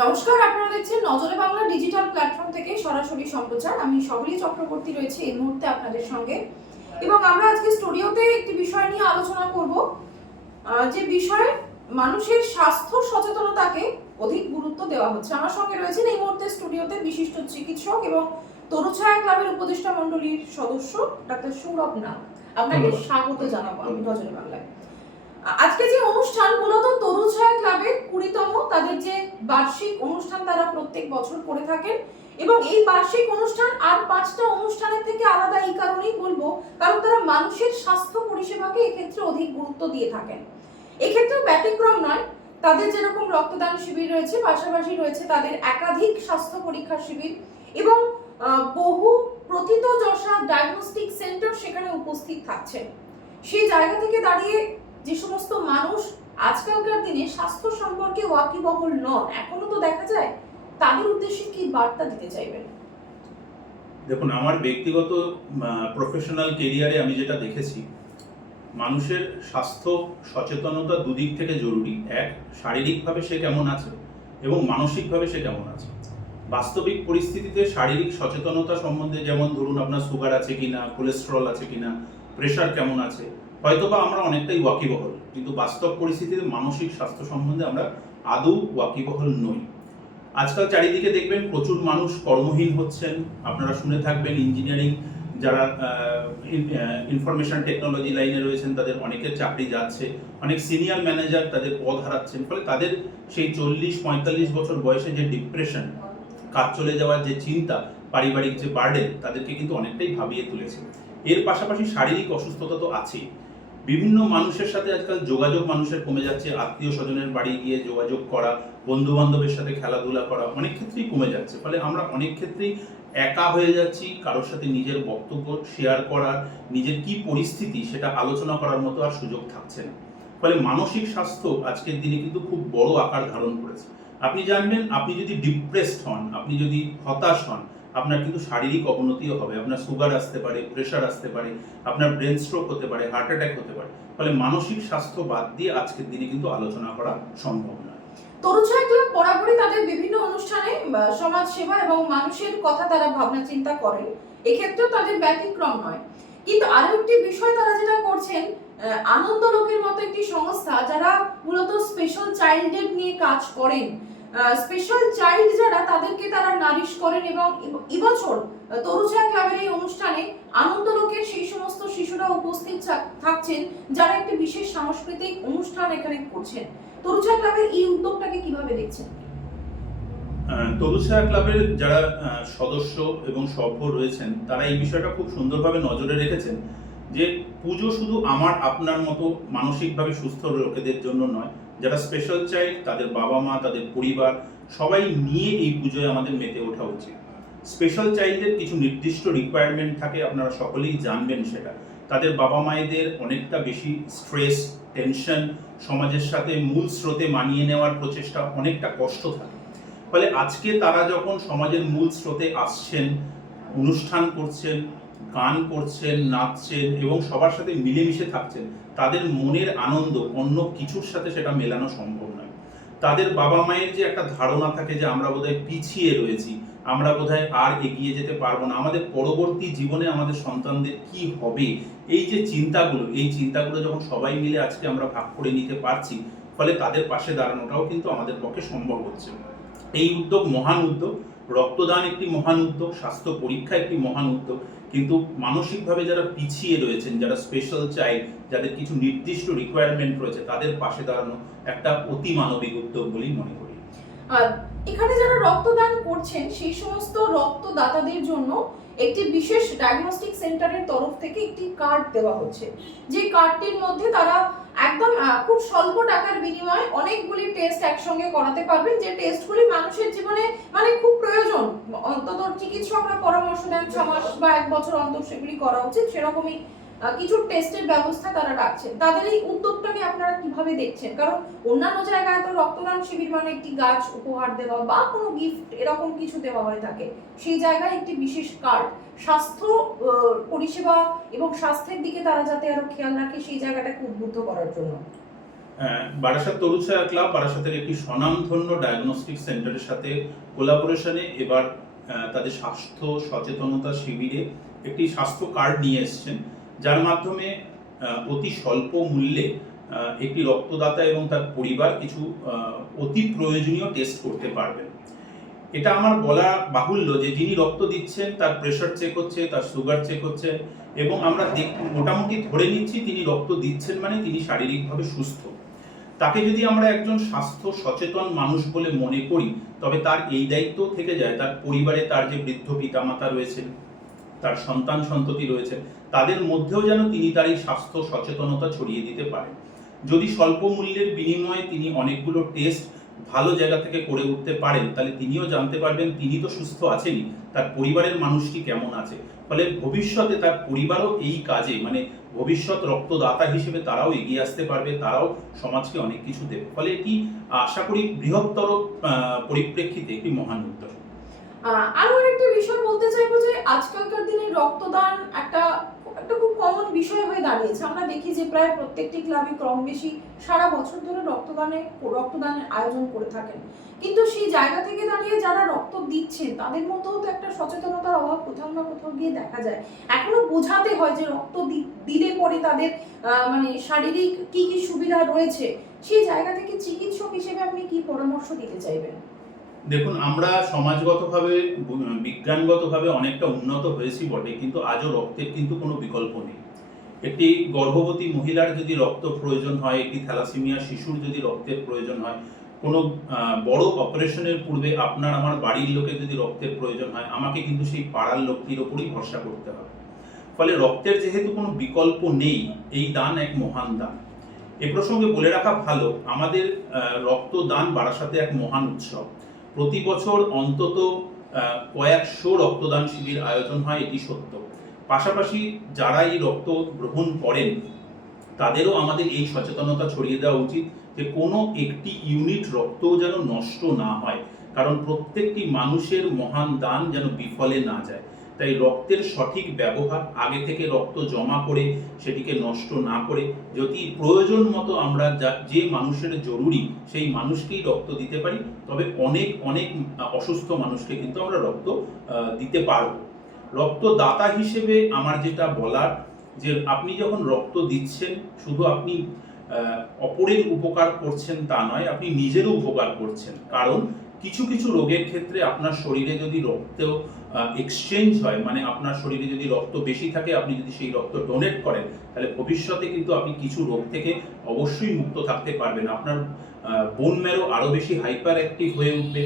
নমস্কার আপনারা দেখছেন নজরে বাংলা ডিজিটাল প্ল্যাটফর্ম থেকে সরাসরি সম্প্রচার। আমি সবলি চক্রবর্তী রয়েছে এই মুহূর্তে আপনাদের সঙ্গে। এবং আমরা আজকে স্টুডিওতে একটি বিষয় নিয়ে আলোচনা করব। যে বিষয়ে মানুষের স্বাস্থ্য সচেতনতাকে অধিক গুরুত্ব দেওয়া হচ্ছে। আমার সঙ্গে রয়েছেন এই মুহূর্তে স্টুডিওতে বিশিষ্ট চিকিৎসক এবং তরুছায়া ক্লাবের উপদেষ্টা মণ্ডলীর সদস্য ডাক্তার সৌরভ নাথ। আপনাকে স্বাগত জানাব আমি নজরে বাংলায়। আজকে যে অনুষ্ঠান মূলত তরুছায়া ক্লাবের কুড়িতম, তাদের যে বার্ষিক অনুষ্ঠান তারা প্রত্যেক বছর করে থাকেন। এবং এই বার্ষিক অনুষ্ঠান আর পাঁচটা অনুষ্ঠানের থেকে আলাদা এই কারণেই বলব, কারণ তারা মানুষের স্বাস্থ্য পরিষেবাকে এক্ষেত্রে অধিক গুরুত্ব দিয়ে থাকেন। এক্ষেত্রে ব্যতিক্রম নয়, তাদের যেরকম রক্তদান শিবির রয়েছে, পাশাপাশি রয়েছে তাদের একাধিক স্বাস্থ্য পরীক্ষা শিবির এবং বহু প্রথিতযশা ডায়াগনস্টিক সেন্টার সেখানে উপস্থিত থাকছে সেই জায়গা থেকে দাঁড়িয়ে যে সমস্ত মানুষ আজকালকার দিনে স্বাস্থ্য সম্পর্কে ওয়াকিবহল নন, এখনও তো দেখা যায় তাদের উদ্দেশ্যে কি বার্তা দিতে চাইবেন? দেখুন, আমার ব্যক্তিগত প্রফেশনাল কেরিয়ারে আমি যেটা দেখেছি, মানুষের স্বাস্থ্য সচেতনতা দুদিক থেকে জরুরি। এক, শারীরিকভাবে সে কেমন আছে এবং মানসিকভাবে সে কেমন আছে? বাস্তবিক পরিস্থিতিতে শারীরিক সচেতনতা সম্বন্ধে যেমন ধরুন আপনার সুগার আছে কিনা কোলেস্টেরল আছে কিনা প্রেশার কেমন আছে হয়তোবা আমরা অনেকটাই ওয়াকিবহল, কিন্তু বাস্তব পরিস্থিতিতে মানসিক স্বাস্থ্য সম্বন্ধে আমরা আদৌ ওয়াকিবহল নই। আজকাল চারিদিকে দেখবেন প্রচুর মানুষ কর্মহীন হচ্ছেন। আপনারা শুনে থাকবেন ইঞ্জিনিয়ারিং যারা ইনফরমেশন টেকনোলজি লাইনে রয়েছেন, তাদের অনেকের চাকরি যাচ্ছে, অনেক সিনিয়র ম্যানেজার তাদের পদ হারাচ্ছেন, ফলে তাদের সেই চল্লিশ, পঁয়তাল্লিশ বছর বয়সে যে ডিপ্রেশন, কাজ চলে যাওয়ার যে চিন্তা, পারিবারিক যে বার্ডেন, তাদেরকে কিন্তু অনেকটাই ভাবিয়ে তুলেছে। এর পাশাপাশি শারীরিক অসুস্থতা তো আছেই। বিভিন্ন মানুষের সাথে আজকাল যোগাযোগ মানুষের কমে যাচ্ছে, আত্মীয় স্বজনের বাড়ি গিয়ে যোগাযোগ করা বন্ধু বান্ধবের সাথে খেলাধুলা করা অনেক ক্ষেত্রেই কমে যাচ্ছে। ফলে আমরা অনেক ক্ষেত্রেই একা হয়ে যাচ্ছি, কারোর সাথে নিজের বক্তব্য শেয়ার করার নিজের কি পরিস্থিতি সেটা আলোচনা করার মতো আর সুযোগ থাকছে না। ফলে মানসিক স্বাস্থ্য আজকের দিনে কিন্তু খুব বড় আকার ধারণ করেছে। আপনি জানবেন, আপনি যদি ডিপ্রেসড হন, আপনি যদি হতাশ হন আপনার কিন্তু শারীরিক অবনতিও হবে, আপনার সুগার আসতে পারে প্রেশার আসতে পারে, আপনার ব্রেন স্ট্রোক হতে পারে হার্ট অ্যাটাক হতে পারে। ফলে মানসিক স্বাস্থ্য বাদ দিয়ে আজকের দিনে কিন্তু আলোচনা করা সম্ভব নয়। তরুছায়া ক্লাব বরাবরই তাদের বিভিন্ন অনুষ্ঠানে সমাজ সেবা এবং মানুষের কথা তারা ভাবনা চিন্তা করেন। এক্ষেত্রেও তাদের ব্যতিক্রম নয়। কিন্তু আরও একটি বিষয় তারা যেটা করছেন আনন্দ লোকের মতো একটি সংস্থা, যারা মূলত স্পেশাল চাইল্ডদের নিয়ে কাজ করেন স্পেশাল চাইল্ড যারা, তাদেরকে তারা নারিশ করেন এবং এবছর তরুছায়া ক্লাবের এই অনুষ্ঠানে আনন্দ লোকের সেই সমস্ত শিশুরা উপস্থিত থাকছেন, যারা একটি বিশেষ সাংস্কৃতিক অনুষ্ঠান এখানে করছেন। তরুচা ক্লাবের এই উদ্যোগটাকে কীভাবে দেখছেন? তরুছায়া ক্লাবের যারা সদস্য এবং সভ্য রয়েছেন, তারা এই বিষয়টা খুব সুন্দরভাবে নজরে রেখেছেন যে পুজো শুধু আমার, আপনার মতো মানসিকভাবে সুস্থ লোকেদের জন্য নয় যারা স্পেশাল চাইল্ড তাদের বাবা মা তাদের পরিবার, সবাই নিয়ে এই পুজোয় আমাদের মেতে ওঠা উচিত। স্পেশাল চাইল্ডের কিছু নির্দিষ্ট রিকোয়ারমেন্ট থাকে, আপনারা সকলেই জানবেন সেটা। তাদের বাবা মায়েদের অনেকটা বেশি স্ট্রেস টেনশন সমাজের সাথে মূল স্রোতে মানিয়ে নেওয়ার প্রচেষ্টা অনেকটা কষ্ট থাকে। ফলে আজকে তারা যখন সমাজের মূল স্রোতে আসছেন, অনুষ্ঠান করছেন, গান করছেন, নাচছেন এবং সবার সাথে মিলেমিশে থাকছেন তাদের মনের আনন্দ অন্য কিছুর সাথে সেটা মেলানো সম্ভব নয়। তাদের বাবা মায়ের যে একটা ধারণা থাকে যে আমরা বোধহয় পিছিয়ে রয়েছি, আমরা বোধহয় আর এগিয়ে যেতে পারব না, আমাদের পরবর্তী জীবনে আমাদের সন্তানদের কি হবে, এই যে চিন্তাগুলো, এই চিন্তাগুলো যখন সবাই মিলে আজকে আমরা ভাগ করে নিতে পারছি, ফলে তাদের পাশে দাঁড়ানোটাও কিন্তু আমাদের পক্ষে সম্ভব হচ্ছে। এই উদ্যোগ মহান উদ্যোগ, রক্তদান একটি মহান উদ্যোগ, স্বাস্থ্য পরীক্ষা একটি মহান উদ্যোগ কিন্তু মানসিকভাবে যারা পিছিয়ে রয়েছেন, যারা স্পেশাল চাইল্ড যাদের কিছু নির্দিষ্ট রিকোয়ারমেন্ট রয়েছে, তাদের পাশে দাঁড়ানো একটা অতি মানবিক উদ্যোগ বলেই মনে করি। এখানে যারা রক্তদান করছেন, সেই সমস্ত রক্তদাতাদের জন্য একটি বিশেষ ডায়াগনস্টিক সেন্টারের তরফ থেকে একটি কার্ড দেওয়া হচ্ছে। যে কার্ডটির মধ্যে তারা একদম খুব স্বল্প টাকার বিনিময়ে অনেকগুলি টেস্ট একসঙ্গে করাতে পারবেন। যে টেস্টগুলি মানুষের জীবনে মানে খুব প্রয়োজন। অন্তত চিকিৎসকরা পরামর্শ দেন, ছ মাস বা এক বছর অন্তর সেগুলি করা উচিত। সেরকমই কিছু টেস্টের ব্যবস্থা তারা রাখছেন। তাদের এই উদ্যোগটাকে আপনারা কীভাবে দেখছেন? কারণ অন্যান্য জায়গায় তো রক্তদান শিবির মানে একটি গাছ উপহার দেওয়া বা কোনো গিফট এরকম কিছু দেওয়া হয়ে থাকে। সেই জায়গায় একটি বিশেষ কার্ড স্বাস্থ্য পরিষেবা এবং স্বাস্থ্যের দিকে তারা যাতে আরও খেয়াল রাখে সেই জায়গাটাকে উদ্বুদ্ধ করার জন্য। আহ, বারাসাত তরুছায়া ক্লাব বারাসাতের একটি স্বনামধন্য ডায়াগনস্টিক সেন্টারের সাথে কোলাবোরেশনে এবার তাদের স্বাস্থ্য সচেতনতা শিবিরে একটি স্বাস্থ্য কার্ড নিয়ে এসেছেন। যার মাধ্যমে অতি স্বল্প মূল্যে একটি রক্তদাতা এবং তার পরিবার কিছু অতি প্রয়োজনীয় টেস্ট করতে পারবেন। এটা আমার বলা বাহুল্য যে, যিনি রক্ত দিচ্ছেন, তার প্রেশার চেক হচ্ছে, তার সুগার চেক হচ্ছে এবং আমরা মোটামুটি ধরে নিচ্ছি তিনি রক্ত দিচ্ছেন মানে তিনি শারীরিকভাবে সুস্থ। তাকে যদি আমরা একজন স্বাস্থ্য সচেতন মানুষ বলে মনে করি, তবে তার এই দায়িত্ব থেকে যায়। তার পরিবারে তার যে বৃদ্ধ পিতামাতা রয়েছে তার সন্তান সন্ততি রয়েছে তাদের মধ্যেও যেন তিনি তার এই স্বাস্থ্য সচেতনতা ছড়িয়ে দিতে পারেন। যদি স্বল্প মূল্যের বিনিময়ে তিনি অনেকগুলো টেস্ট ভালো জায়গা থেকে করে উঠতে পারেন, তাহলে তিনিও জানতে পারবেন তিনি তো সুস্থ আছেনই, তার পরিবারের মানুষটি কেমন আছে। ফলে ভবিষ্যতে তার পরিবারও এই কাজে মানে ভবিষ্যৎ রক্তদাতা হিসেবে তারাও এগিয়ে আসতে পারবে, তারাও সমাজকে অনেক কিছু দেবে। ফলে এটি আশা করি বৃহত্তর পরিপ্রেক্ষিতে একটি মহান উদ্যোগ। আহ, আরও একটা বিষয় বলতে চাইব যে আজকালকার দিনে রক্তদান একটা একটা খুব কমন বিষয় হয়ে দাঁড়িয়েছে। আমরা দেখি যে প্রায় প্রত্যেকটি ক্লাবে কম বেশি সারা বছর ধরে রক্তদানে রক্তদানের আয়োজন করে থাকেন। কিন্তু সেই জায়গা থেকে দাঁড়িয়ে যারা রক্ত দিচ্ছেন তাদের মধ্যেও তো একটা সচেতনতার অভাব কোথাও না কোথাও গিয়ে দেখা যায়। এখনও বোঝাতে হয় যে রক্ত দিলে পরে তাদের মানে শারীরিক কি কি সুবিধা রয়েছে সেই জায়গা থেকে চিকিৎসক হিসেবে আপনি কি পরামর্শ দিতে চাইবেন? দেখুন, আমরা সমাজগতভাবে, বিজ্ঞানগতভাবে অনেকটা উন্নত হয়েছি বটে, কিন্তু আজও রক্তের কিন্তু কোনো বিকল্প নেই। একটি গর্ভবতী মহিলার যদি রক্ত প্রয়োজন হয়, একটি থ্যালাসিমিয়া শিশুর যদি রক্তের প্রয়োজন হয়, কোনো বড় অপারেশনের পূর্বে আপনার, আমার বাড়ির লোকের যদি রক্তের প্রয়োজন হয়, আমাকে কিন্তু সেই পাড়ার লোকটির ওপরই ভরসা করতে হবে। ফলে রক্তের যেহেতু কোনো বিকল্প নেই, এই দান এক মহান দান। এ প্রসঙ্গে বলে রাখা ভালো, আমাদের রক্তদান বারাসাতে এক মহান উৎসব। প্রতি বছর অন্তত কয়েকশো রক্তদান শিবির আয়োজন হয়, এটি সত্য। পাশাপাশি যারা এই রক্ত গ্রহণ করেন, তাদেরও আমাদের এই সচেতনতা ছড়িয়ে দেওয়া উচিত যে কোনো একটি ইউনিট রক্ত যেন নষ্ট না হয়, কারণ প্রত্যেকটি মানুষের মহান দান যেন বিফলে না যায়। তাই রক্তের সঠিক ব্যবহার আগে থেকে রক্ত জমা করে সেটিকে নষ্ট না করে, যদি প্রয়োজন মতো আমরা যা- যে মানুষের জরুরি সেই মানুষকেই রক্ত দিতে পারি, তবে অনেক অনেক অসুস্থ মানুষকে কিন্তু আমরা রক্ত দিতে পারব। রক্তদাতা হিসেবে আমার যেটা বলার যে আপনি যখন রক্ত দিচ্ছেন, শুধু আপনি অপরের উপকার করছেন তা নয়, আপনি নিজেরও উপকার করছেন। কারণ কিছু কিছু রোগের ক্ষেত্রে আপনার শরীরে যদি রক্ত এক্সচেঞ্জ হয় মানে আপনার শরীরে যদি রক্ত বেশি থাকে, আপনি যদি সেই রক্ত ডোনেট করেন, তাহলে ভবিষ্যতে কিন্তু আপনি কিছু রোগ থেকে অবশ্যই মুক্ত থাকতে পারবেন। আপনার বোন ম্যারো আরও বেশি হাইপার অ্যাক্টিভ হয়ে উঠবে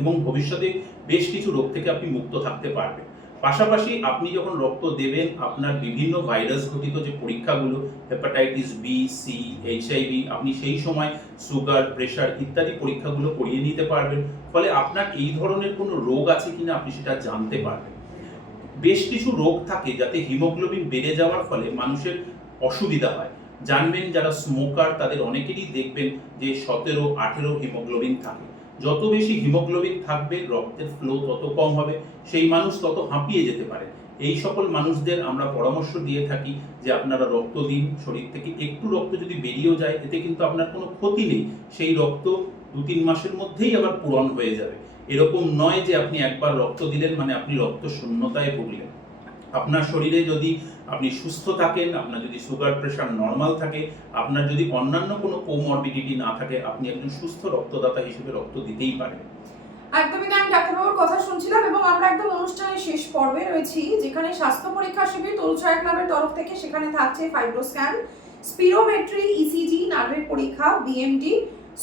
এবং ভবিষ্যতে বেশ কিছু রোগ থেকে আপনি মুক্ত থাকতে পারবেন। পাশাপাশি আপনি যখন রক্ত দেবেন, আপনার বিভিন্ন ভাইরাস ঘটিত যে পরীক্ষাগুলো হেপাটাইটিস বি সি এইচআইভি আপনি সেই সময় সুগার প্রেশার ইত্যাদি পরীক্ষাগুলো করিয়ে নিতে পারবেন। ফলে আপনার এই ধরনের কোনো রোগ আছে কিনা আপনি সেটা জানতে পারবেন। বেশ কিছু রোগ থাকে যাতে হিমোগ্লোবিন বেড়ে যাওয়ার ফলে মানুষের অসুবিধা হয়। জানবেন যারা স্মোকার তাদের অনেকেরই দেখবেন যে সতেরো, আঠেরো হিমোগ্লোবিন থাকে। যত বেশি হিমোগ্লোবিন থাকবে, রক্তের ফ্লো তত কম হবে, সেই মানুষ তত হাঁপিয়ে যেতে পারে। এই সকল মানুষদের আমরা পরামর্শ দিয়ে থাকি যে আপনারা রক্ত দিন, শরীর থেকে একটু রক্ত যদি বেরিয়েও যায়, এতে কিন্তু আপনার কোনো ক্ষতি নেই। সেই রক্ত দু তিন মাসের মধ্যেই আবার পূরণ হয়ে যাবে। এরকম নয় যে আপনি একবার রক্ত দিলেন মানে আপনি রক্ত শূন্যতায় ভুগলেন। আপনার শরীরে যদি আপনি সুস্থ থাকেন, আপনার যদি সুগার প্রেশার নর্মাল থাকে, আপনার যদি অন্যান্য কোনো কোমরবিডিটি না থাকে, আপনি একজন সুস্থ রক্তদাতা হিসেবে রক্ত দিতেই পারেন। একদমই আমি ডাক্তারবাবুর কথা শুনছিলাম এবং আমরা একদম অনুষ্ঠানের শেষ পর্বে রয়েছি, যেখানে স্বাস্থ্য পরীক্ষা শিবির তরুছায়া ক্লাবের তরফ থেকে সেখানে থাকছে ফাইব্রোস্ক্যান স্পিরোমেট্রি ইসিজি নার্ভের পরীক্ষা বিএমডি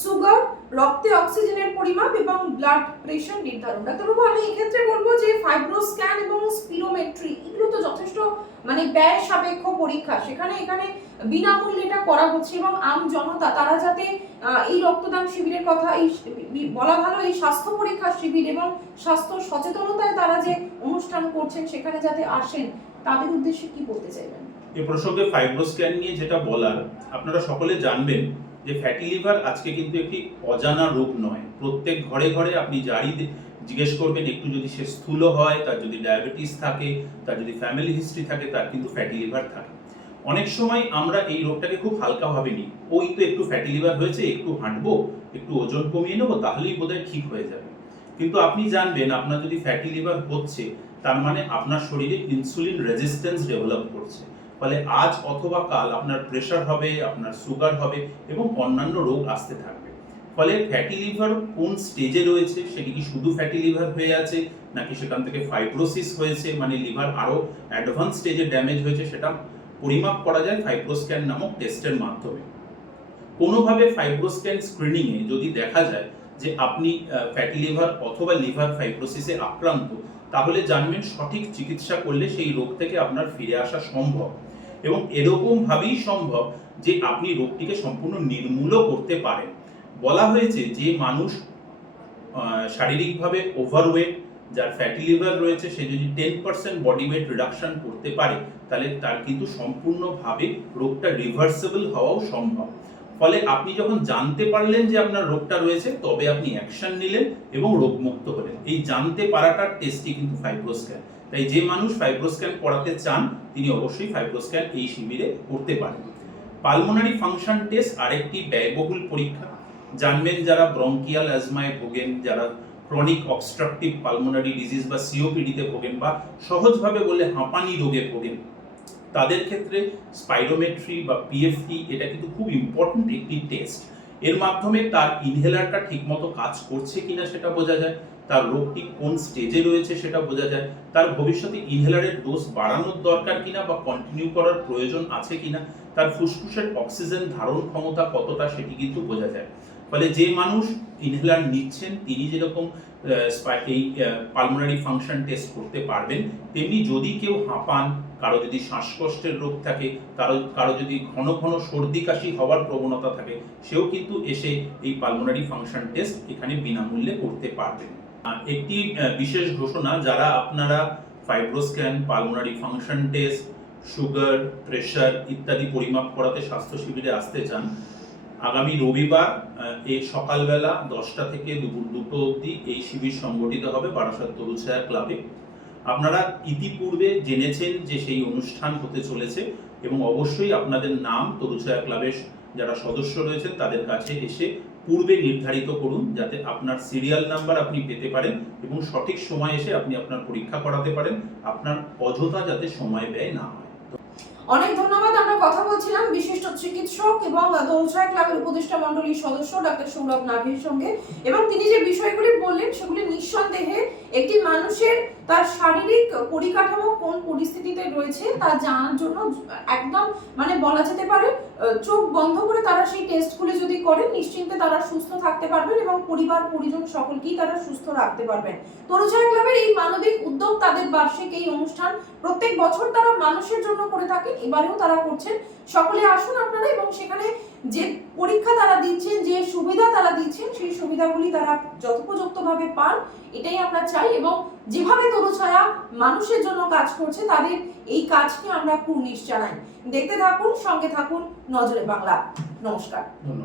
সুগার রক্তে অক্সিজেনের পরিমাপ এবং ব্লাড প্রেশার নির্ধারণ। ডাক্তারবাবু, আমি এক্ষেত্রে বলব যে ফাইব্রোস্ক্যান এবং স্পিরোমেট্রি এগুলো তো যথেষ্ট মানে ব্যয় সাপেক্ষ পরীক্ষা। সেখানে এখানে বিনামূল্যে এটা করা হচ্ছে এবং আম জনতা, তারা যাতে এই রক্তদান শিবিরের কথা, এই বলা ভালো, এই স্বাস্থ্য পরীক্ষা শিবির এবং স্বাস্থ্য সচেতনতায় তারা যে অনুষ্ঠান করছেন, সেখানে যাতে আসেন, তাদের উদ্দেশ্যে কি বলতে চাইবেন? এ প্রসঙ্গে ফাইব্রোস্ক্যান নিয়ে যেটা বলার, আপনারা সকলে জানবেন যে ফ্যাটি লিভার আজকে কিন্তু একটি অজানা রোগ নয়। প্রত্যেক ঘরে ঘরে আপনি যারই জিজ্ঞেস করবেন, একটু যদি সে স্থূল হয়, তার যদি ডায়াবেটিস থাকে, তার যদি ফ্যামিলি হিস্ট্রি থাকে, তার কিন্তু ফ্যাটি লিভার থাকে। অনেক সময় আমরা এই রোগটাকে খুব হালকাভাবে নিই। ওই তো একটু ফ্যাটি লিভার হয়েছে, একটু হাঁটবো, একটু ওজন কমিয়ে নেব, তাহলেই বোধহয় ঠিক হয়ে যাবে। কিন্তু আপনি জানবেন, আপনার যদি ফ্যাটি লিভার হচ্ছে, তার মানে আপনার শরীরে ইনসুলিন রেজিস্ট্যান্স ডেভেলপ করছে। ফলে আজ অথবা কাল আপনার প্রেশার হবে, আপনার সুগার হবে এবং অন্যান্য রোগ আসতে থাকবে। ফলে ফ্যাটি লিভার কোন স্টেজে রয়েছে, সেটি কি শুধু ফ্যাটি লিভার হয়ে আছে, নাকি সেখান থেকে ফাইব্রোসিস হয়েছে মানে লিভার আরও অ্যাডভান্স স্টেজে ড্যামেজ হয়েছে, সেটা পরিমাপ করা যায় ফাইব্রোস্ক্যান নামক টেস্টের মাধ্যমে। কোনোভাবে ফাইব্রোস্ক্যান স্ক্রিনিংয়ে যদি দেখা যায় যে আপনি ফ্যাটি লিভার অথবা লিভার ফাইব্রোসিসে আক্রান্ত, তাহলে জানবেন সঠিক চিকিৎসা করলে সেই রোগ থেকে আপনার ফিরে আসা সম্ভব। এবং এরকম ভাবেই সম্ভব যে আপনি রোগটিকে সম্পূর্ণ নির্মূলও করতে পারেন। বলা হয়েছে যে মানুষ শারীরিকভাবে ওভারওয়েট যার ফ্যাটি লিভার রয়েছে, সে যদি ten percent body weight reduction করতে পারে, তাহলে তার কিন্তু সম্পূর্ণভাবে রোগটা রিভার্সেবল হওয়াও সম্ভব। ফলে আপনি যখন জানতে পারলেন যে আপনার রোগটা রয়েছে, তবে আপনি অ্যাকশন নিলেন এবং রোগমুক্ত হলেন। এই জানতে পারাটার টেস্টই কিন্তু ফাইব্রোস্ক্যান তাই যে মানুষ ফাইব্রোস্ক্যান করাতে চান, তিনি অবশ্যই ফাইব্রোস্ক্যান এই শিবিরে করতে পারেন। পালমোনারি ফাংশন টেস্ট আরেকটি ব্যয়বহুল পরীক্ষা। জানবেন যারা ব্রঙ্কিয়াল অ্যাজমায় ভোগেন, যারা ক্রনিক অবস্ট্রাকটিভ পালমোনারি ডিজিজ বা সিওপিডিতে ভোগেন বা সহজভাবে বললে হাঁপানি রোগে ভোগেন, তাদের ক্ষেত্রে স্পাইরোমেট্রি বা পিএফটি এটা কিন্তু খুব ইম্পর্ট্যান্ট একটি টেস্ট এর মাধ্যমে তার ইনহেলারটা ঠিকমতো কাজ করছে কিনা সেটা বোঝা যায়। তার রোগটি কোন স্টেজে রয়েছে সেটা বোঝা যায়। তার ভবিষ্যতে ইনহেলারের ডোজ বাড়ানোর দরকার কিনা বা কন্টিনিউ করার প্রয়োজন আছে কিনা, তার ফুসফুসের অক্সিজেন ধারণ ক্ষমতা কতটা সেটি কিন্তু বোঝা যায়। ফলে যে মানুষ ইনহেলার নিচ্ছেন, তিনি যেরকম এই পালমোনারি ফাংশন টেস্ট করতে পারবেন, তেমনি যদি কেউ হাঁপান, কারও যদি শ্বাসকষ্টের রোগ থাকে, কারও কারও যদি ঘন ঘন সর্দি কাশি হওয়ার প্রবণতা থাকে, সেও কিন্তু এসে এই পালমোনারি ফাংশন টেস্ট এখানে বিনামূল্যে করতে পারবেন। একটি বিশেষ ঘোষণা যারা আপনারা FibroScan pulmonary function test sugar pressure ইত্যাদি পরিমাপ করাতে স্বাস্থ্য শিবিরে আসতে চান, আগামী রবিবার এই সকালবেলা দশটা থেকে দুপুর দুটো অবধি এই শিবির সংগঠিত হবে বারাসাত তরুছায়া ক্লাবে। আপনারা ইতিপূর্বে জেনেছেন যে সেই অনুষ্ঠান হতে চলেছে এবং অবশ্যই আপনাদের নাম তরুছায়া ক্লাবের যারা সদস্য রয়েছেন তাদের কাছে এসে পূর্বে নির্ধারিত করুন যাতে আপনার সিরিয়াল নাম্বার আপনি পেতে পারেন এবং সঠিক সময় এসে আপনি আপনার পরীক্ষা করাতে পারেন। আপনার অযথা যাতে সময় ব্যয় না হয়। অনেক ধন্যবাদ, আমরা কথা বলছিলাম বিশিষ্ট চিকিৎসক এবং দোলছায়া ক্লাবের উপদেষ্টা মন্ডলীর সদস্য ডাক্তার সৌরভ নাভির সঙ্গে। এবং তিনি যে বিষয়গুলি বললেন, সেগুলি নিঃসন্দেহে একটি মানুষের তার শারীরিক পরিকাঠামো কোন পরিস্থিতিতে রয়েছে তা জানার জন্য একদম মানে বলা যেতে পারে চোখ বন্ধ করে তারা সেই টেস্টগুলি যদি করেন, নিশ্চিন্তে তারা সুস্থ থাকতে পারবেন এবং পরিবার, পরিজন সকলকেই তারা সুস্থ রাখতে পারবেন। তরুছায়া ক্লাবের এই মানবিক উদ্যোগ তাদের বার্ষিক এই অনুষ্ঠান প্রত্যেক বছর তারা মানুষের জন্য করে থাকেন এবারেও তারা করছেন। সকলে আসুন আপনারা এবং সেখানে যে পরীক্ষা তারা দিচ্ছেন, যে সুবিধা তারা দিচ্ছেন, সেই সুবিধাগুলি তারা যথোপযুক্তভাবে পান, এটাই আমরা চাই এবং যেভাবে তরুছায়া মানুষের জন্য কাজ করছে, তাদের এই কাজকে আমরা কুর্নিশ জানাই। দেখতে থাকুন, সঙ্গে থাকুন নজরে বাংলা। নমস্কার। ধন্যবাদ।